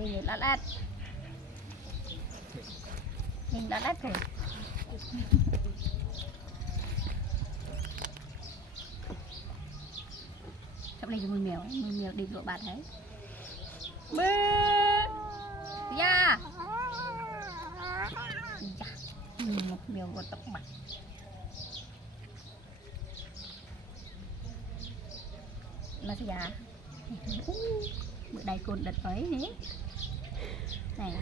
Mình lát lát. Mình lát lát rồi. Trong đây mùi mèo đi lộ bạt đấy. Bê. Ya. Một mèo gọt tóc mặt. Là gì à? Bữa đây côn đợt ấy đấy. Này.